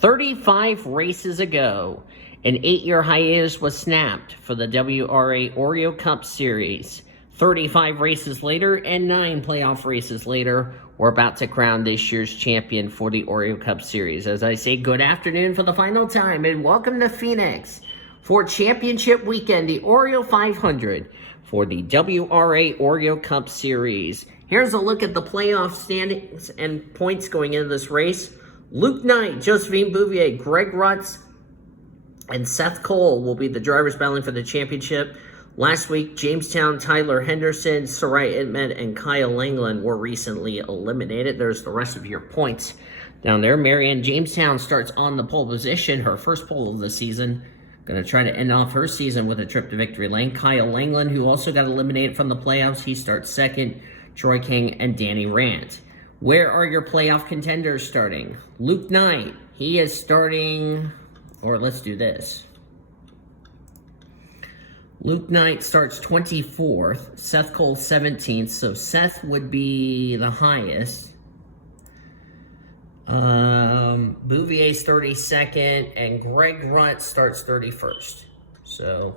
35 races ago, an 8-year hiatus was snapped for the WRA Oreo Cup Series. 35 races later and 9 playoff races later, we're about to crown this year's champion for the Oreo Cup Series. As I say, good afternoon for the final time, and welcome to Phoenix for championship weekend, the Oreo 500 for the WRA Oreo Cup Series. Here's a look at the playoff standings and points going into this race. Luke Knight, Josephine Bouvier, Greg Rutz, and Seth Cole will be the drivers battling for the championship. Last week, Jamestown, Tyler Henderson, Sarai Itmed, and Kyle Langland were recently eliminated. There's the rest of your points down there. Marianne Jamestown starts on the pole position, her first pole of the season. Going to try to end off her season with a trip to victory lane. Kyle Langland, who also got eliminated from the playoffs, he starts second. Troy King and Danny Rand. Where are your playoff contenders starting? Luke Knight, he is starting, or let's do this. Luke Knight starts 24th, Seth Cole 17th, so Seth would be the highest. Bouvier's 32nd, and Greg Rutt starts 31st. So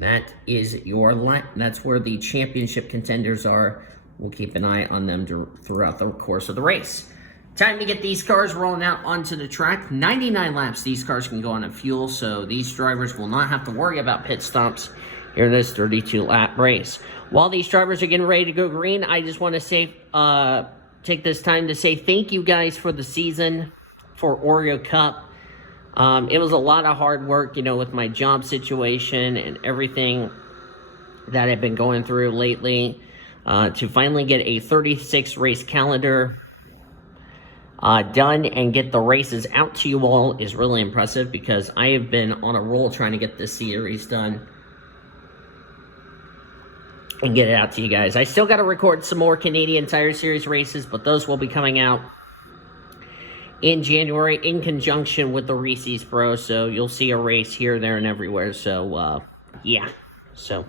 that is your line. That's where the championship contenders are. We'll keep an eye on them throughout the course of the race. Time to get these cars rolling out onto the track. 99 laps these cars can go on in fuel, so these drivers will not have to worry about pit stops here in this 32-lap race. While these drivers are getting ready to go green, I just want to say, take this time to say thank you guys for the season for Oreo Cup. It was a lot of hard work, you know, with my job situation and everything that I've been going through lately. To finally get a 36 race calendar done and get the races out to you all is really impressive, because I have been on a roll trying to get this series done and get it out to you guys. I still got to record some more Canadian Tire Series races, but those will be coming out in January in conjunction with the Reese's Pro, so you'll see a race here, there, and everywhere. So, yeah. So,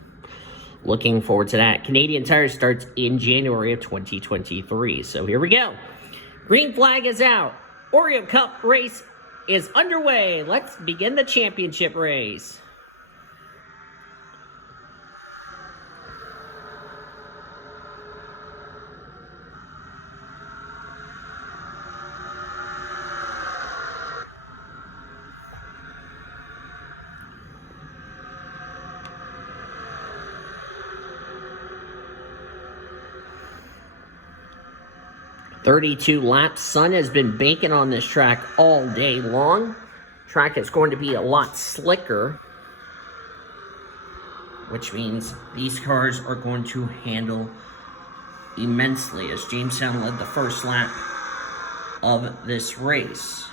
looking forward to that. Canadian Tire starts in January of 2023. So here we go. Green flag is out. Oreo Cup race is underway. Let's begin the championship race. "32 laps. Sun has been baking on this track all day long. Track is going to be a lot slicker, which means these cars are going to handle immensely, as Jamestown led the first lap of this race.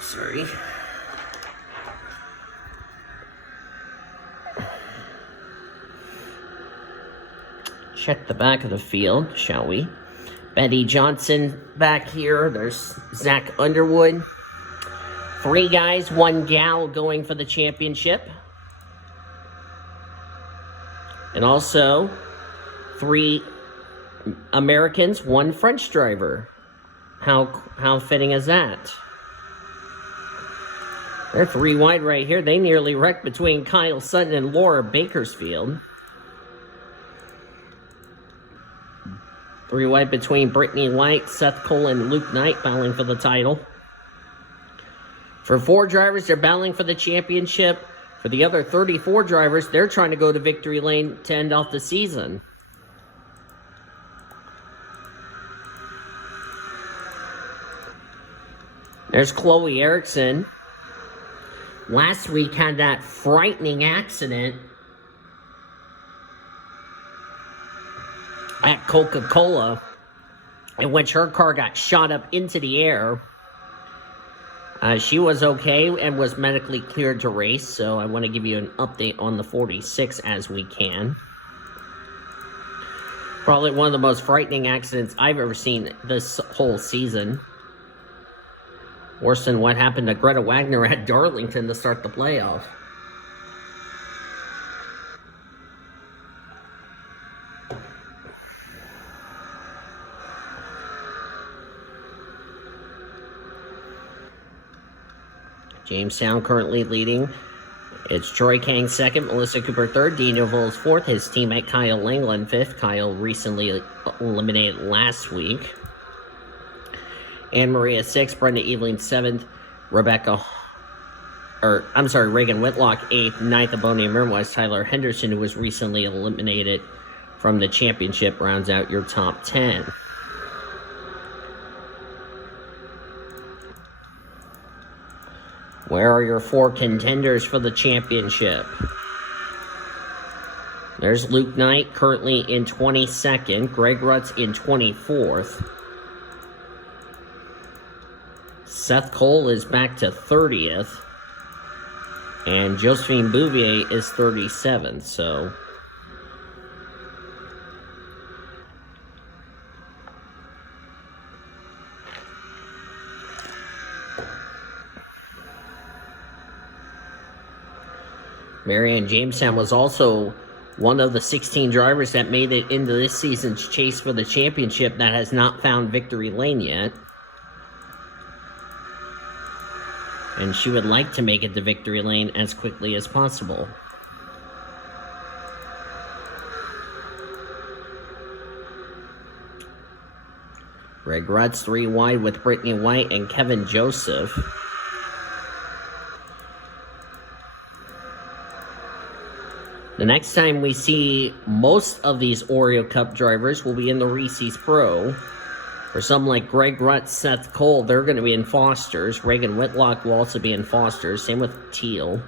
Sorry. Check the back of the field, shall we? Betty Johnson back here. There's Zach Underwood. 3 guys, 1 gal going for the championship. And also 3 Americans, 1 French driver. How fitting is that? They're 3 wide right here. They nearly wrecked between Kyle Sutton and Laura Bakersfield. 3 wide between Brittany White, Seth Cole, and Luke Knight battling for the title. For 4 drivers, they're battling for the championship. For the other 34 drivers, they're trying to go to victory lane to end off the season. There's Chloe Erickson. Last week had that frightening accident at Coca-Cola, in which her car got shot up into the air. She was okay and was medically cleared to race, so I want to give you an update on the 46 as we can. Probably one of the most frightening accidents I've ever seen this whole season. Worse than what happened to Greta Wagner at Darlington to start the playoff. Jamestown currently leading. It's Troy Kang second, Melissa Cooper third, Daniel Voles fourth, his teammate Kyle Langland fifth. Kyle recently eliminated last week. Anne Maria sixth, Brenda Eveling seventh, Regan Whitlock eighth, ninth, Abonia Mirwise, Tyler Henderson, who was recently eliminated from the championship, rounds out your top 10. Where are your 4 contenders for the championship? There's Luke Knight, currently in 22nd. Greg Rutz in 24th. Seth Cole is back to 30th. And Josephine Bouvier is 37th, so... Marianne Jamestown was also one of the 16 drivers that made it into this season's chase for the championship that has not found victory lane yet. And she would like to make it to victory lane as quickly as possible. Greg Rutz 3 wide with Brittany White and Kevin Joseph. The next time we see most of these Oreo Cup drivers will be in the Reese's Pro. For some like Greg Rutz, Seth Cole, they're going to be in Foster's. Regan Whitlock will also be in Foster's. Same with Teal.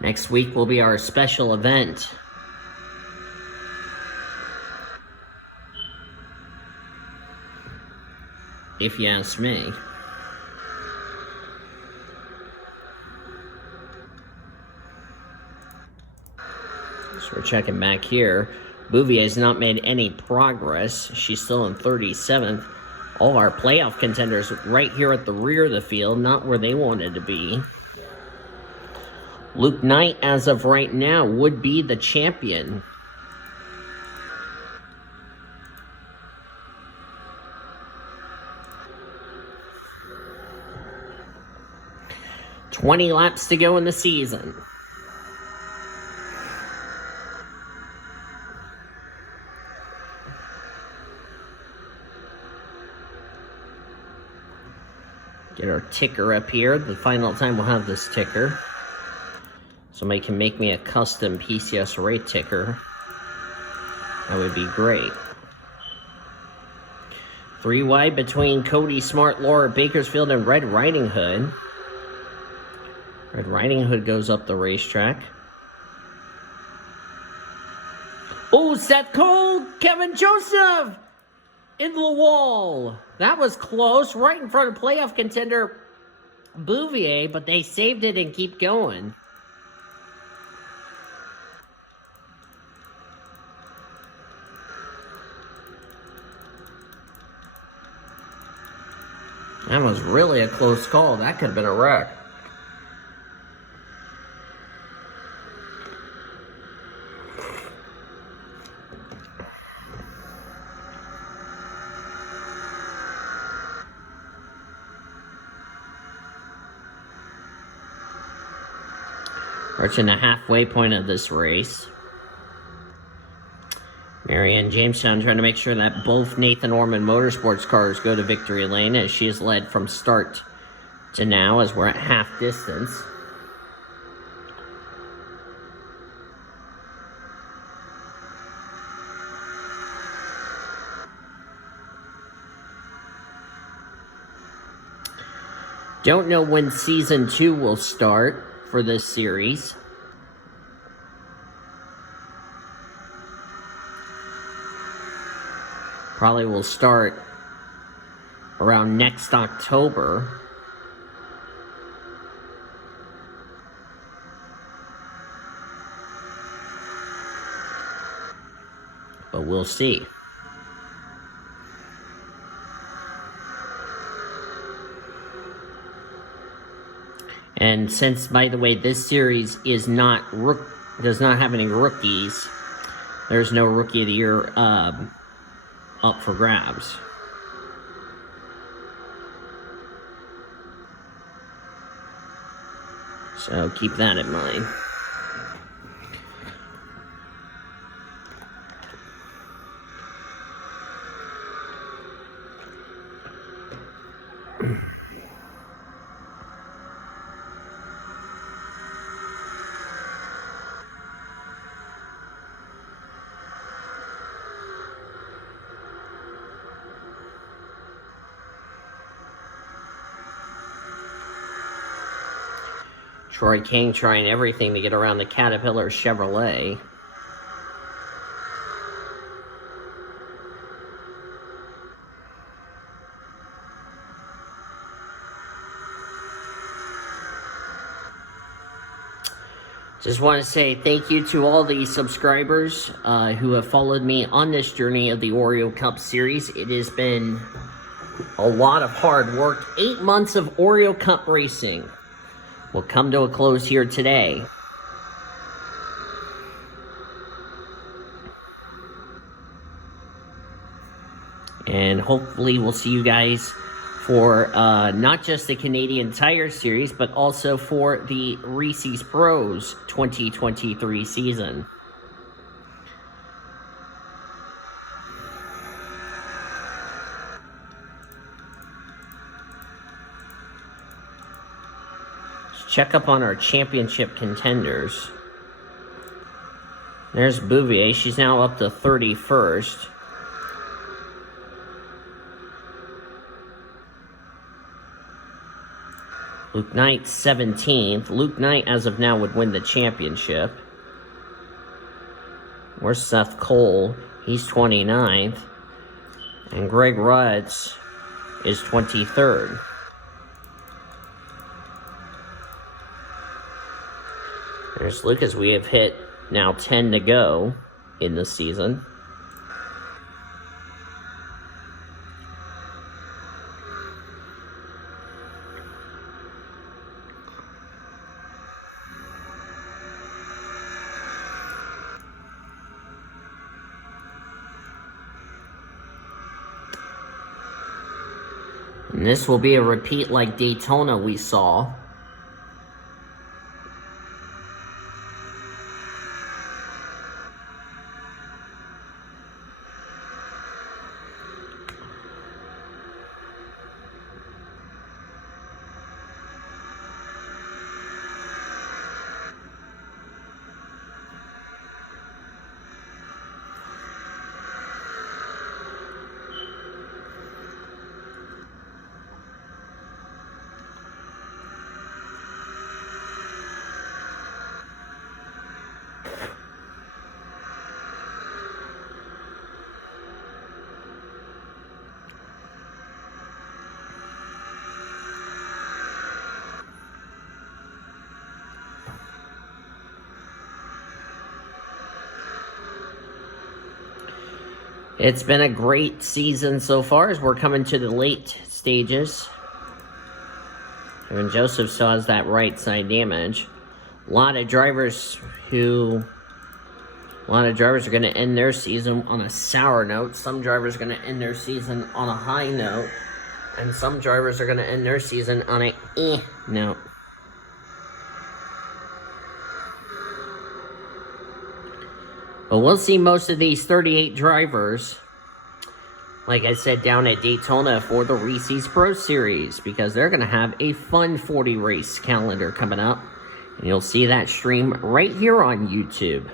Next week will be our special event. If you ask me. So we're checking back here. Bouvier has not made any progress. She's still in 37th. All our playoff contenders right here at the rear of the field, not where they wanted to be. Luke Knight, as of right now, would be the champion. $20 laps to go in the season. Get our ticker up here. The final time we'll have this ticker. Somebody can make me a custom PCSRA ticker. That would be great. 3 wide between Cody Smart, Laura Bakersfield, and Red Riding Hood. Red Riding Hood goes up the racetrack. Oh, Seth Cole, Kevin Joseph into the wall. That was close, right in front of playoff contender Bouvier, but they saved it and keep going. That was really a close call. That could have been a wreck. Reaching the halfway point of this race. Marianne Jamestown trying to make sure that both Nathan Orman Motorsports cars go to victory lane, as she has led from start to now as we're at half distance. Don't know when Season 2 will start for this series. Probably will start around next October. But we'll see. And And since, by the way, this series is does not have any rookies, there's no Rookie of the Year up for grabs. So keep that in mind. Troy King trying everything to get around the Caterpillar Chevrolet. Just want to say thank you to all the subscribers who have followed me on this journey of the Oreo Cup series. It has been a lot of hard work. 8 months of Oreo Cup racing will come to a close here today. And hopefully we'll see you guys for not just the Canadian Tire Series, but also for the Reese's Pros 2023 season. Let's check up on our championship contenders. There's Bouvier. She's now up to 31st. Luke Knight, 17th. Luke Knight, as of now, would win the championship. Where's Seth Cole? He's 29th. And Greg Rutz is 23rd. There's Lucas. We have hit now 10 to go in the season. And this will be a repeat like Daytona we saw. It's been a great season so far as we're coming to the late stages. Even Joseph still has that right side damage. A lot of drivers are going to end their season on a sour note. Some drivers are going to end their season on a high note. And some drivers are going to end their season on a note. But we'll see most of these 38 drivers, like I said, down at Daytona for the Reese's Pro Series, because they're going to have a fun 40 race calendar coming up. And you'll see that stream right here on YouTube.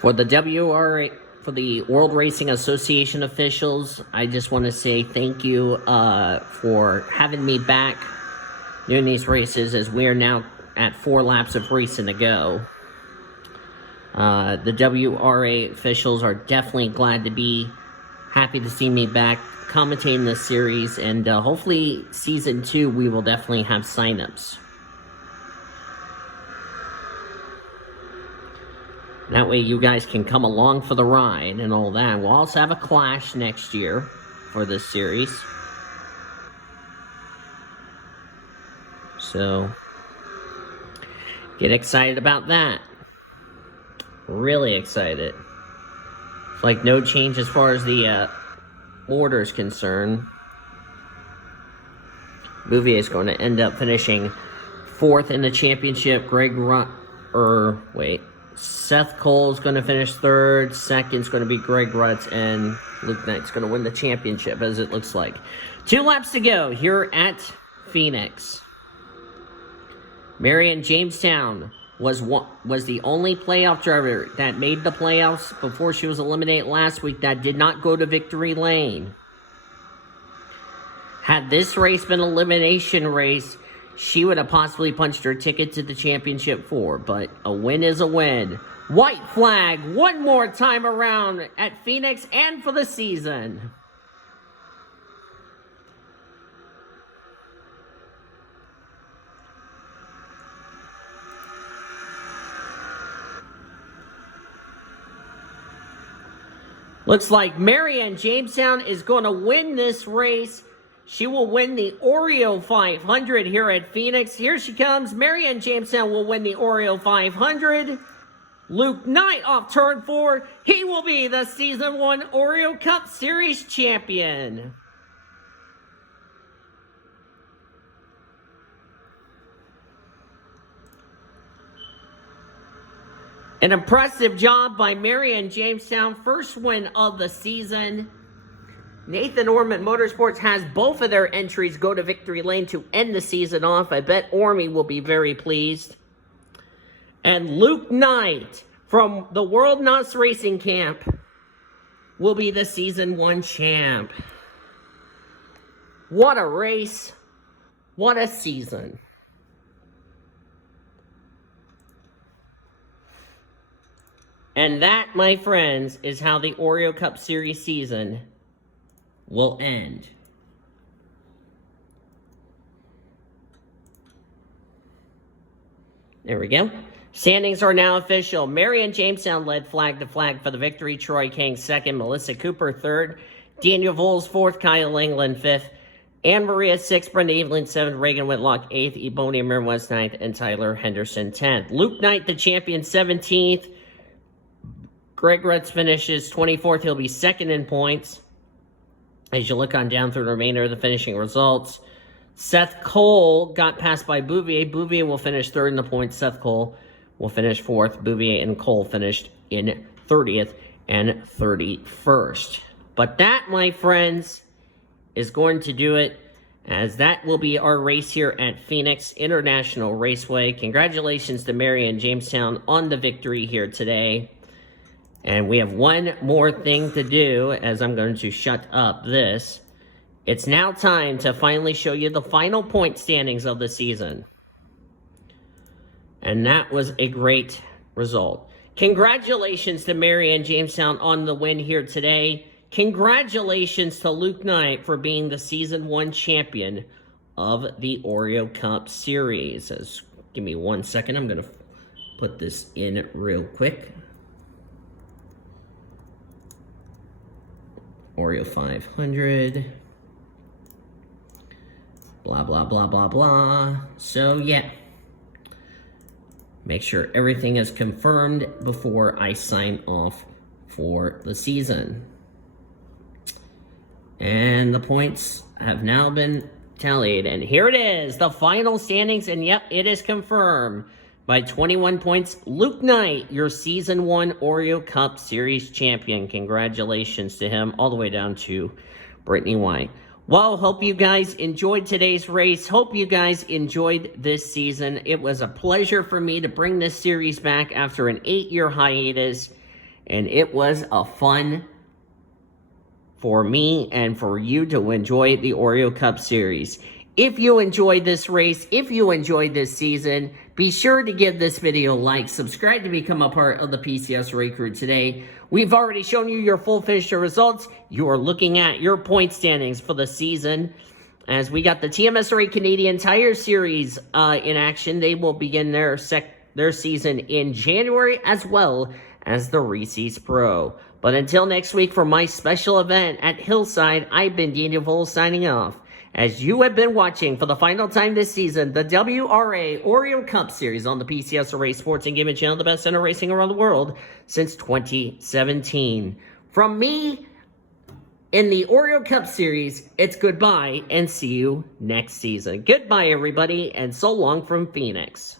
For the WRA for the World Racing Association officials, I just want to say thank you for having me back doing these races, as we are now at 4 laps of racing to go. The WRA officials are definitely glad to be happy to see me back commentating this series, and hopefully season 2 we will definitely have signups. That way you guys can come along for the ride and all that. We'll also have a clash next year for this series. So, get excited about that. Really excited. It's like no change as far as the order is concerned. Bouvier is going to end up finishing 4th in the championship. Seth Cole's going to finish 3rd. 2nd's going to be Greg Rutz, and Luke Knight's going to win the championship, as it looks like. 2 laps to go here at Phoenix. Marion Jamestown was the only playoff driver that made the playoffs before she was eliminated last week that did not go to victory lane. Had this race been an elimination race, she would have possibly punched her ticket to the championship 4, but a win is a win. White flag one more time around at Phoenix and for the season. Looks like Marianne Jamestown is going to win this race. She will win the Oreo 500 here at Phoenix. Here she comes. Marianne Jamestown will win the Oreo 500. Luke Knight off turn 4. He will be the Season 1 Oreo Cup Series champion. An impressive job by Marianne Jamestown. First win of the season. Nathan Orman Motorsports has both of their entries go to victory lane to end the season off. I bet Ormy will be very pleased. And Luke Knight from the World Nuts Racing Camp will be the Season 1 champ. What a race. What a season. And that, my friends, is how the Oreo Cup Series season will end. There we go. Standings are now official. Marianne Jamestown led flag to flag for the victory. Troy King 2nd. Melissa Cooper 3rd. Daniel Voles 4th. Kyle England 5th. Anne Maria 6th. Brenda Evelyn 7th. Reagan Whitlock 8th. Ebony Amir West 9th. And Tyler Henderson 10th. Luke Knight, the champion, 17th. Greg Rutz finishes 24th. He'll be 2nd in points. As you look on down through the remainder of the finishing results, Seth Cole got passed by Bouvier. Bouvier will finish 3rd in the points. Seth Cole will finish 4th. Bouvier and Cole finished in 30th and 31st. But that, my friends, is going to do it, as that will be our race here at Phoenix International Raceway. Congratulations to Marianne Jamestown on the victory here today. And we have one more thing to do, as I'm going to shut up this. It's now time to finally show you the final point standings of the season. And that was a great result. Congratulations to Marianne Jamestown on the win here today. Congratulations to Luke Knight for being the Season 1 champion of the Oreo Cup Series. Give me 1 second. I'm going to put this in real quick. Oreo 500. Blah, blah, blah, blah, blah. So, yeah. Make sure everything is confirmed before I sign off for the season. And the points have now been tallied. And here it is, the final standings. And yep, it is confirmed. By 21 points, Luke Knight, your Season 1 Oreo Cup Series champion. Congratulations to him, all the way down to Brittany White. Well, hope you guys enjoyed today's race. Hope you guys enjoyed this season. It was a pleasure for me to bring this series back after an 8-year hiatus. And it was a fun for me and for you to enjoy the Oreo Cup Series. If you enjoyed this race, if you enjoyed this season, be sure to give this video a like, subscribe to become a part of the PCSRA crew today. We've already shown you your full finisher results. You are looking at your point standings for the season. As we got the TMSRA Canadian Tire Series in action, they will begin their season in January, as well as the Reese's Pro. But until next week for my special event at Hillside, I've been Daniel Vole signing off. As you have been watching for the final time this season, the WRA Oreo Cup Series on the PCSRA Sports and Gaming Channel, the best center racing around the world since 2017. From me, in the Oreo Cup Series, it's goodbye and see you next season. Goodbye, everybody, and so long from Phoenix.